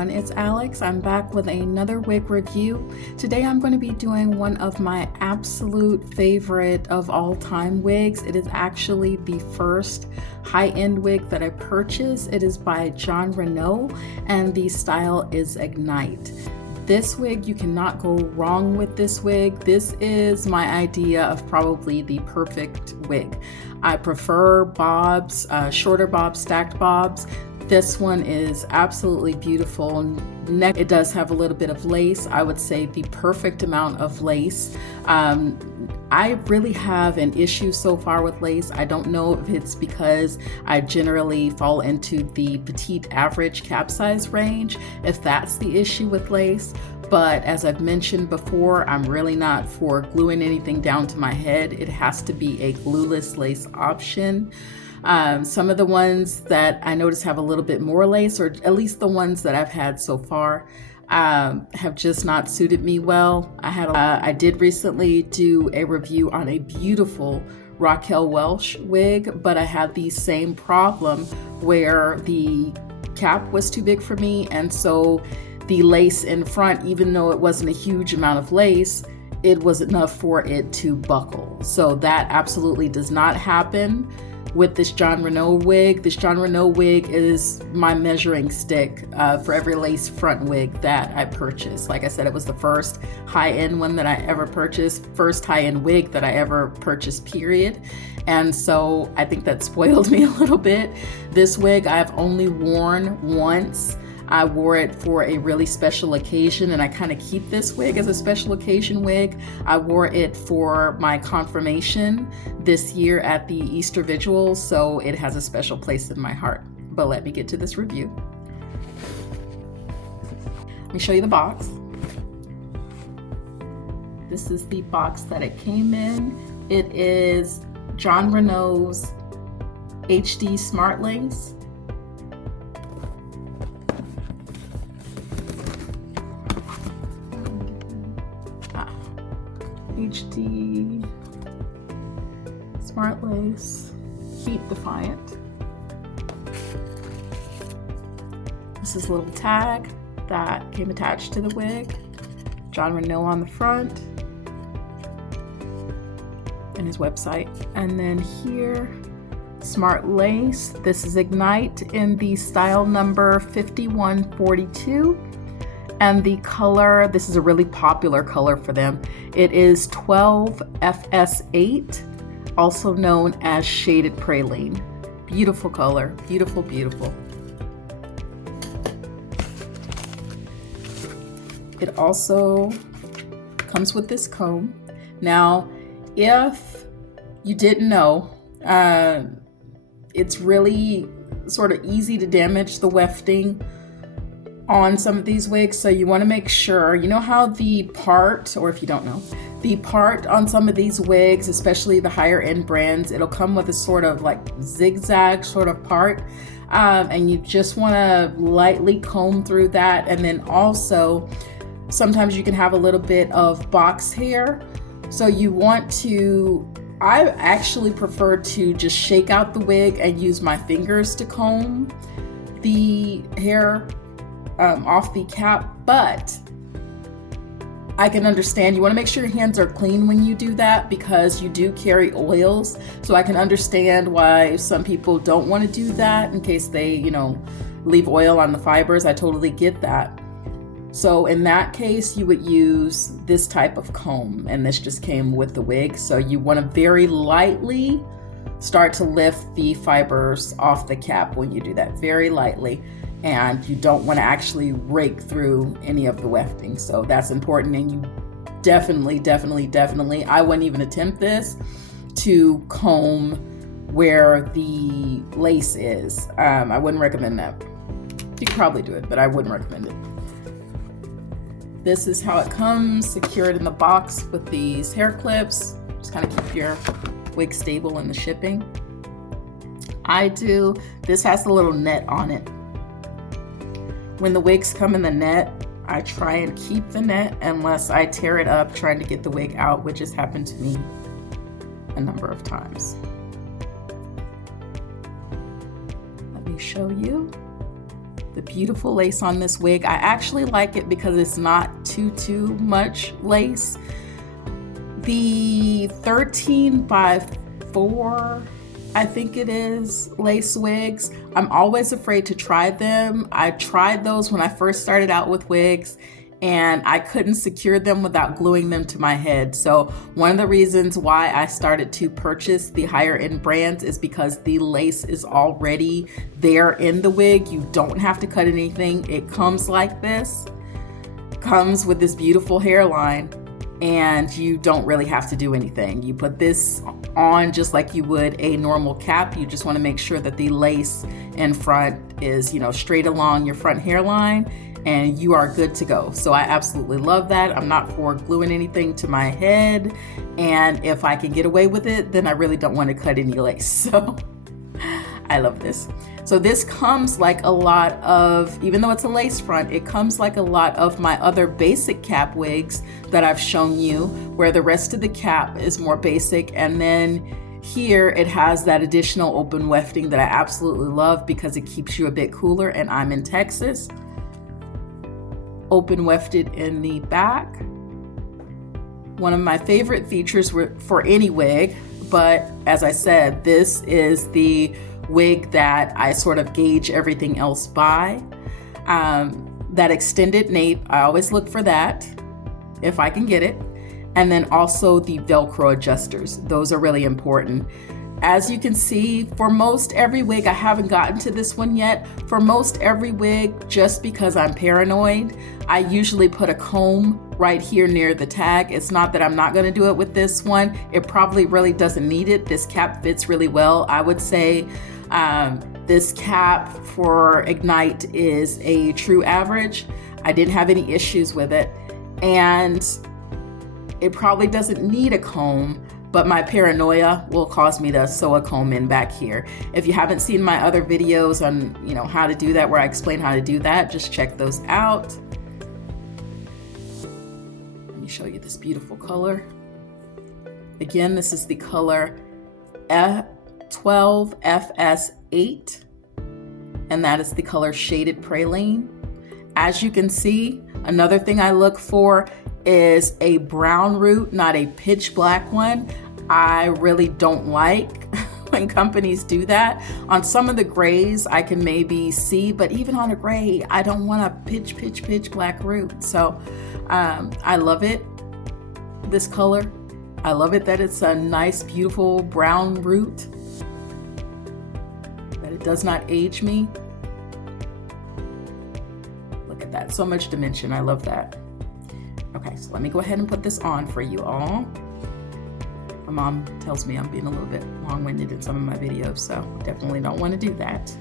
everyone, it's Alex. I'm back with another wig review. Today I'm going to be doing one of my absolute favorite of all time wigs. It is actually the first high-end wig that I purchased. It is by Jonrenau and the style is Ignite. This wig, you cannot go wrong with this wig. This is my idea of probably the perfect wig. I prefer bobs, shorter bobs, stacked bobs. This one is absolutely beautiful. It does have a little bit of lace. I would say the perfect amount of lace. I really have an issue so far with lace. I don't know if it's because I generally fall into the petite average cap size range, if that's the issue with lace. But as I've mentioned before, I'm really not for gluing anything down to my head. It has to be a glueless lace option. Some of the ones that I notice have a little bit more lace, or at least the ones that I've had so far, have just not suited me well. I did recently do a review on a beautiful Raquel Welch wig, but I had the same problem where the cap was too big for me, and so the lace in front, even though it wasn't a huge amount of lace, it was enough for it to buckle. So that absolutely does not happen with this Jonrenau wig. This Jonrenau wig is my measuring stick for every lace front wig that I purchased. Like I said, it was the first high-end one that I ever purchased, first high-end wig that I ever purchased, period. And so I think that spoiled me a little bit. This wig I've only worn once. I wore it for a really special occasion, and I kind of keep this wig as a special occasion wig. I wore it for my confirmation this year at the Easter Vigil, so it has a special place in my heart. But let me get to this review. Let me show you the box. This is the box that it came in. It is Jonrenau's HD Smart Lace. HD Smart Lace, heat defiant. This is a little tag that came attached to the wig. Jonrenau on the front and his website. And then here, Smart Lace. This is Ignite in the style number 5142. And the color, this is a really popular color for them. It is 12FS8, also known as Shaded Praline. Beautiful color, beautiful, beautiful. It also comes with this comb. Now, if you didn't know, it's really sort of easy to damage the wefting on some of these wigs, so you want to make sure, you know how the part, or if you don't know, the part on some of these wigs, especially the higher end brands, it'll come with a sort of like zigzag sort of part, and you just want to lightly comb through that. And then also sometimes you can have a little bit of box hair, so you want to, I actually prefer to just shake out the wig and use my fingers to comb the hair off the cap, but I can understand you want to make sure your hands are clean when you do that, because you do carry oils. So I can understand why some people don't want to do that in case they, leave oil on the fibers. I totally get that. So in that case, you would use this type of comb, and this just came with the wig. So you want to very lightly start to lift the fibers off the cap when you do that, very lightly. And you don't want to actually rake through any of the wefting. So that's important. And you definitely, I wouldn't even attempt this to comb where the lace is. I wouldn't recommend that. You could probably do it, but I wouldn't recommend it. This is how it comes, secured in the box with these hair clips. Just kind of keep your wig stable in the shipping. This has a little net on it. When the wigs come in the net, I try and keep the net unless I tear it up trying to get the wig out, which has happened to me a number of times. Let me show you. the beautiful lace on this wig. I actually like it because it's not too much lace. The 13 by 4, I think it is, lace wigs, I'm always afraid to try them. I tried those when I first started out with wigs, and I couldn't secure them without gluing them to my head. So one of the reasons why I started to purchase the higher end brands is because the lace is already there in the wig. You don't have to cut anything. It comes like this, comes with this beautiful hairline, and you don't really have to do anything. You put this on just like you would a normal cap. You just want to make sure that the lace in front is, straight along your front hairline, and you are good to go. So I absolutely love that. I'm not for gluing anything to my head, and if I can get away with it, then I really don't want to cut any lace. So I love this. So this comes like a lot of, even though it's a lace front, it comes like a lot of my other basic cap wigs that I've shown you, where the rest of the cap is more basic, and then here it has that additional open wefting that I absolutely love because it keeps you a bit cooler, and I'm in Texas. Open wefted in the back. One of my favorite features for any wig, but as I said, this is the wig that I sort of gauge everything else by. That extended nape, I always look for that if I can get it. And then also the Velcro adjusters. Those are really important. As you can see, for most every wig, I haven't gotten to this one yet, for most every wig, just because I'm paranoid, I usually put a comb right here near the tag. It's not that I'm not gonna do it with this one. It probably really doesn't need it. This cap fits really well. I would say this cap for Ignite is a true average. I didn't have any issues with it. And it probably doesn't need a comb, but my paranoia will cause me to sew a comb in back here. If you haven't seen my other videos on, how to do that, where I explain how to do that, just check those out. Let me show you this beautiful color. Again, this is the color F12FS8, and that is the color Shaded Praline. As you can see, another thing I look for is a brown root, not a pitch black one. I really don't like when companies do that. On some of the grays I can maybe see, but even on a gray, I don't want a pitch black root. So I love it, this color. I love it that it's a nice, beautiful brown root, that it does not age me. Look at that, so much dimension, I love that. Okay, so let me go ahead and put this on for you all. My mom tells me I'm being a little bit long-winded in some of my videos, so definitely don't want to do that.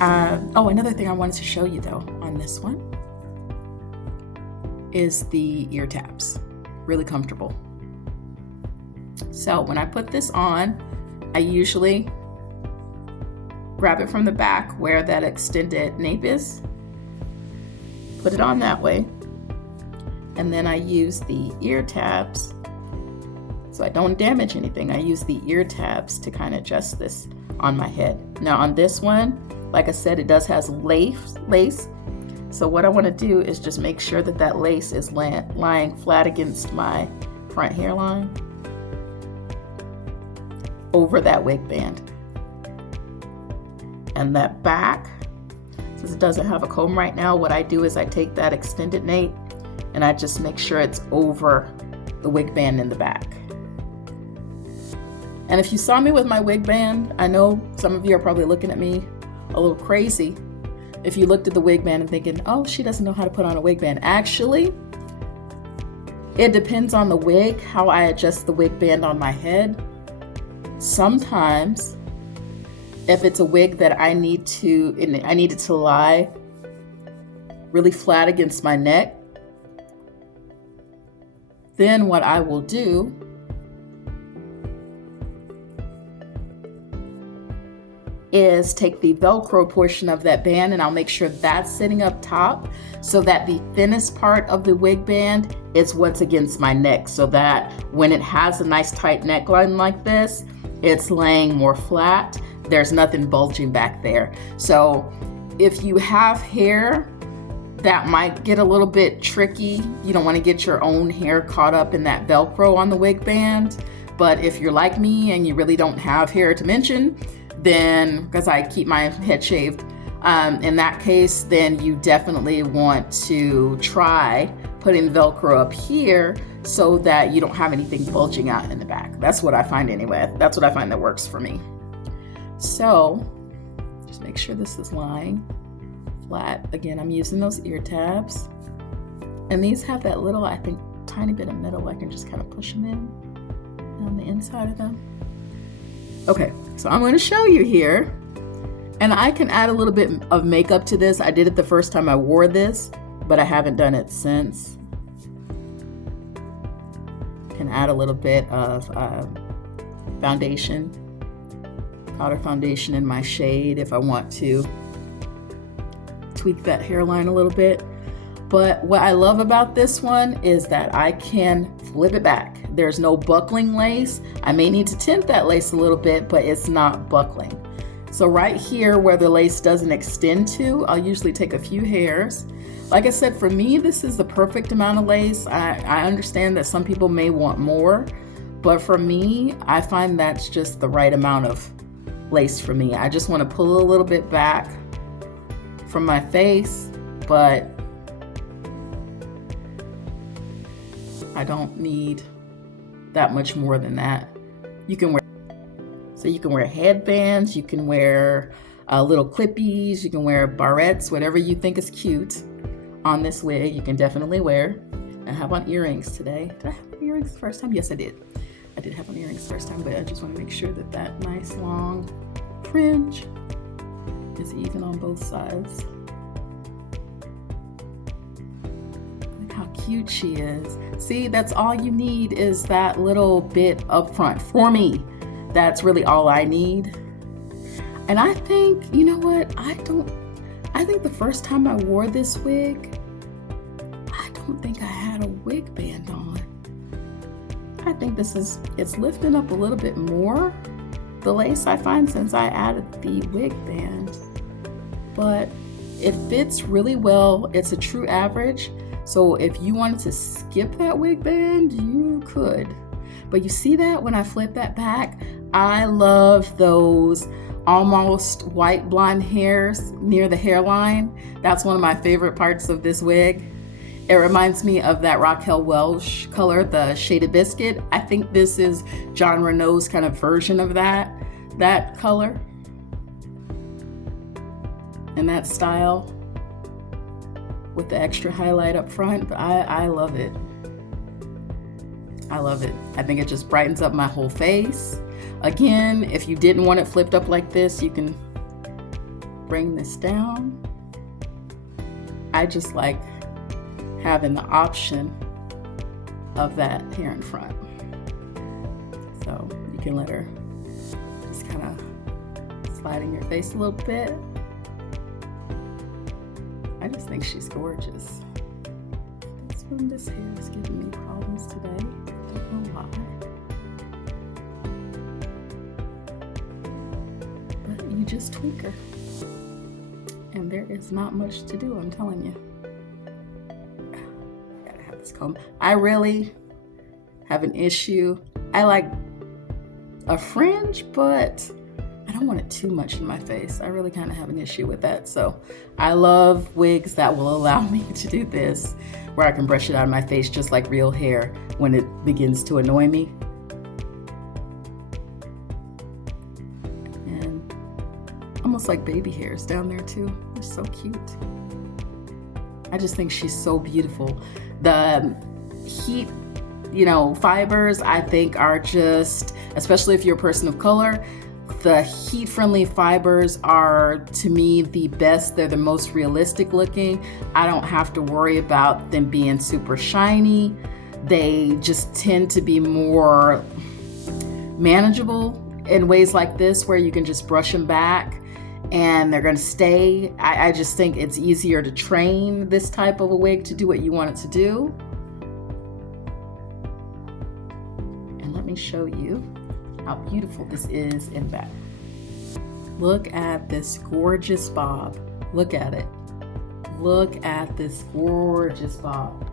Oh, another thing I wanted to show you though on this one is the ear tabs. Really comfortable. So when I put this on, I usually grab it from the back where that extended nape is, put it on that way, and then I use the ear tabs so I don't damage anything. I use the ear tabs to kind of adjust this on my head. Now on this one, like I said, it does has lace. So what I want to do is just make sure that that lace is lying flat against my front hairline over that wig band. And that back, since it doesn't have a comb right now, what I do is I take that extended nape and I just make sure it's over the wig band in the back. And if you saw me with my wig band, I know some of you are probably looking at me a little crazy if you looked at the wig band and thinking, oh, she doesn't know how to put on a wig band. Actually, it depends on the wig, how I adjust the wig band on my head. Sometimes, if it's a wig that I need it to lie really flat against my neck, then what I will do is take the Velcro portion of that band and I'll make sure that's sitting up top so that the thinnest part of the wig band is what's against my neck, so that when it has a nice tight neckline like this, it's laying more flat. There's nothing bulging back there. So if you have hair, that might get a little bit tricky. You don't want to get your own hair caught up in that Velcro on the wig band. But if you're like me and you really don't have hair to mention, then, because I keep my head shaved, in that case, then you definitely want to try putting Velcro up here so that you don't have anything bulging out in the back. That's what I find anyway. That's what I find that works for me. So just make sure this is lying flat. Again, I'm using those ear tabs. And these have that little, I think, tiny bit of metal. I can just kind of push them in on the inside of them. Okay, so I'm going to show you here. And I can add a little bit of makeup to this. I did it the first time I wore this, but I haven't done it since. Can add a little bit of foundation, powder foundation in my shade if I want to tweak that hairline a little bit. But what I love about this one is that I can flip it back. There's no buckling lace. I may need to tint that lace a little bit, but it's not buckling. So right here where the lace doesn't extend to, I'll usually take a few hairs. Like I said, for me, this is the perfect amount of lace. I understand that some people may want more, but for me, I find that's just the right amount of lace for me. I just want to pull a little bit back from my face, but I don't need that much more than that. You can wear headbands, you can wear little clippies, you can wear barrettes, whatever you think is cute on this wig, you can definitely wear. I have on earrings today. Did I have on earrings the first time? Yes, I did. I did have on earrings the first time, but I just want to make sure that that nice long fringe is even on both sides. Look how cute she is. See, that's all you need is that little bit up front. For me, that's really all I need. And I think, you know what? I think the first time I wore this wig, I don't think I had a wig band on. I think it's lifting up a little bit more, the lace, I find, since I added the wig band. But it fits really well. It's a true average. So if you wanted to skip that wig band, you could. But you see that when I flip that back, I love those almost white blonde hairs near the hairline. That's one of my favorite parts of this wig. It reminds me of that Raquel Welch color, the Shaded Biscuit. I think this is Jonrenau's kind of version of that color and that style with the extra highlight up front. I love it. I love it. I think it just brightens up my whole face. Again, if you didn't want it flipped up like this, you can bring this down. I just like having the option of that hair in front. So you can let her just kind of slide in your face a little bit. I just think she's gorgeous. This hair is giving me problems today. Don't know why. But you just tweak her. And there is not much to do, I'm telling you. I gotta have this comb. I really have an issue. I like a fringe, but I don't want it too much in my face. I really kind of have an issue with that. So I love wigs that will allow me to do this, where I can brush it out of my face just like real hair when it begins to annoy me. And almost like baby hairs down there too. They're so cute. I just think she's so beautiful. The heat, fibers, I think are just, especially if you're a person of color, the heat-friendly fibers are, to me, the best. They're the most realistic looking. I don't have to worry about them being super shiny. They just tend to be more manageable in ways like this, where you can just brush them back and they're going to stay. I just think it's easier to train this type of a wig to do what you want it to do. And let me show you how beautiful this is in back. Look at this gorgeous bob. Look at it. Look at this gorgeous bob.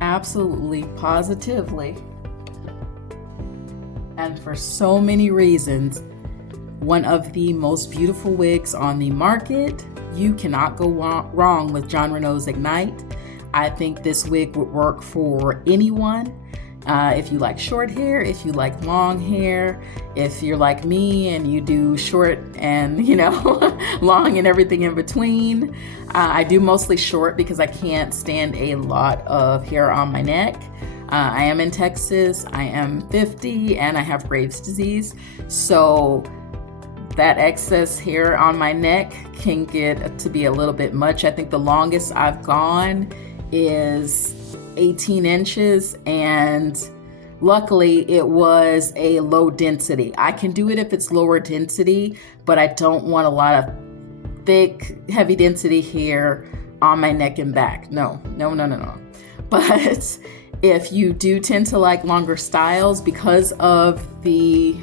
Absolutely, positively, and for so many reasons, one of the most beautiful wigs on the market. You cannot go wrong with Jon Renau's Ignite. I think this wig would work for anyone. If you like short hair, if you like long hair, if you're like me and you do short and, long and everything in between. I do mostly short because I can't stand a lot of hair on my neck. I am in Texas, I am 50, and I have Graves' disease. So that excess hair on my neck can get to be a little bit much. I think the longest I've gone is 18 inches, and luckily it was a low density. I can do it if it's lower density, but I don't want a lot of thick, heavy density hair on my neck and back. No. But if you do tend to like longer styles because of the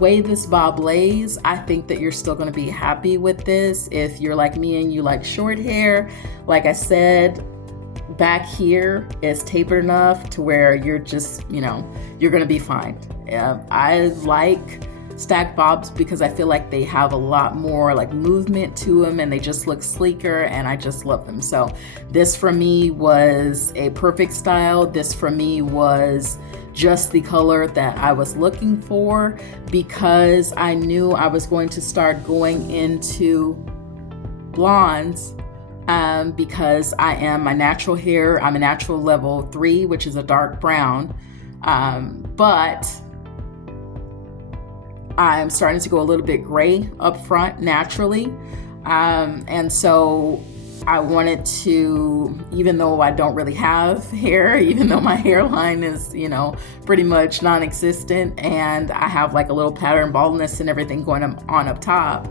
way this bob lays, I think that you're still going to be happy with this. If you're like me and you like short hair, like I said, back here is tapered enough to where you're just, you're going to be fine. I like stacked bobs because I feel like they have a lot more like movement to them and they just look sleeker, and I just love them. So this for me was a perfect style. This for me was just the color that I was looking for, because I knew I was going to start going into blondes, because I am my natural hair. I'm a natural level 3, which is a dark brown, but I'm starting to go a little bit gray up front naturally, and so I wanted to, even though I don't really have hair, even though my hairline is, pretty much non-existent, and I have like a little pattern baldness and everything going on up top,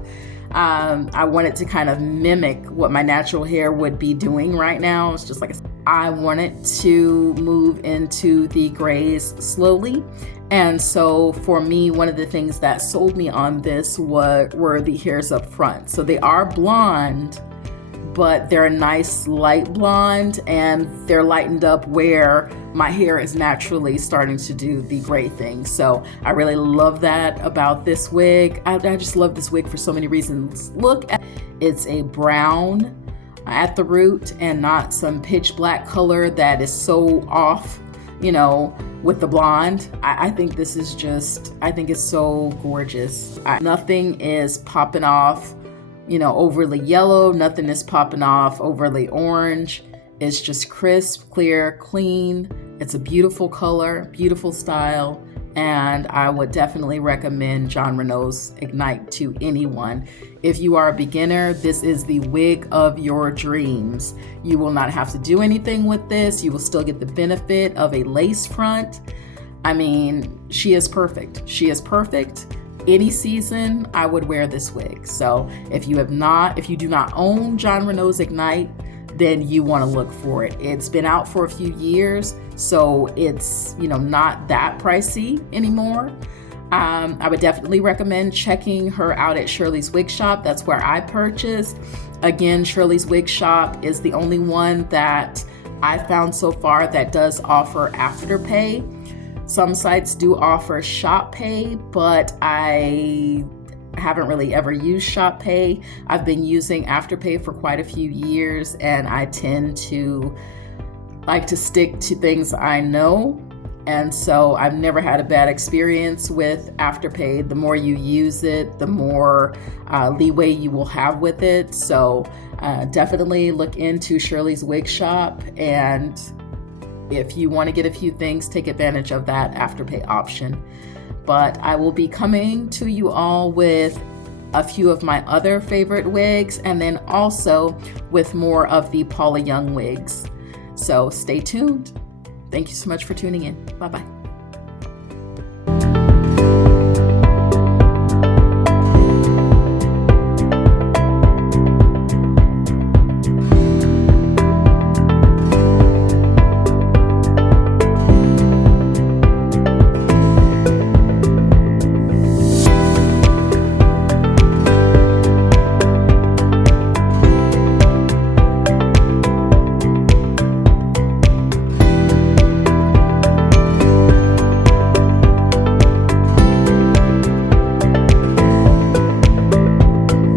I wanted to kind of mimic what my natural hair would be doing right now. It's just like, I wanted to move into the grays slowly. And so for me, one of the things that sold me on this were the hairs up front. So they are blonde, but they're a nice light blonde, and they're lightened up where my hair is naturally starting to do the gray thing. So I really love that about this wig. I just love this wig for so many reasons. Look, it's a brown at the root and not some pitch black color that is so off, with the blonde. I think this is I think it's so gorgeous. Nothing is popping off overly yellow. Nothing is popping off overly orange. It's just crisp, clear, clean. It's a beautiful color, beautiful style, and I would definitely recommend Jon Renau's Ignite to anyone. If you are a beginner, this is the wig of your dreams. You will not have to do anything with this. You will still get the benefit of a lace front. I mean, she is perfect. She is perfect. Any season, I would wear this wig. So if you do not own Jon Renau's Ignite, then you want to look for it. It's been out for a few years, so it's not that pricey anymore. I would definitely recommend checking her out at Shirley's Wig Shop. That's where I purchased. Again, Shirley's Wig Shop is the only one that I found so far that does offer Afterpay. Some sites do offer Shop Pay, but I haven't really ever used Shop Pay. I've been using Afterpay for quite a few years, and I tend to like to stick to things I know. And so I've never had a bad experience with Afterpay. The more you use it, the more leeway you will have with it. So definitely look into Shirley's Wig Shop, and if you want to get a few things, take advantage of that Afterpay option. But I will be coming to you all with a few of my other favorite wigs, and then also with more of the Paula Young wigs. So stay tuned. Thank you so much for tuning in. Bye-bye.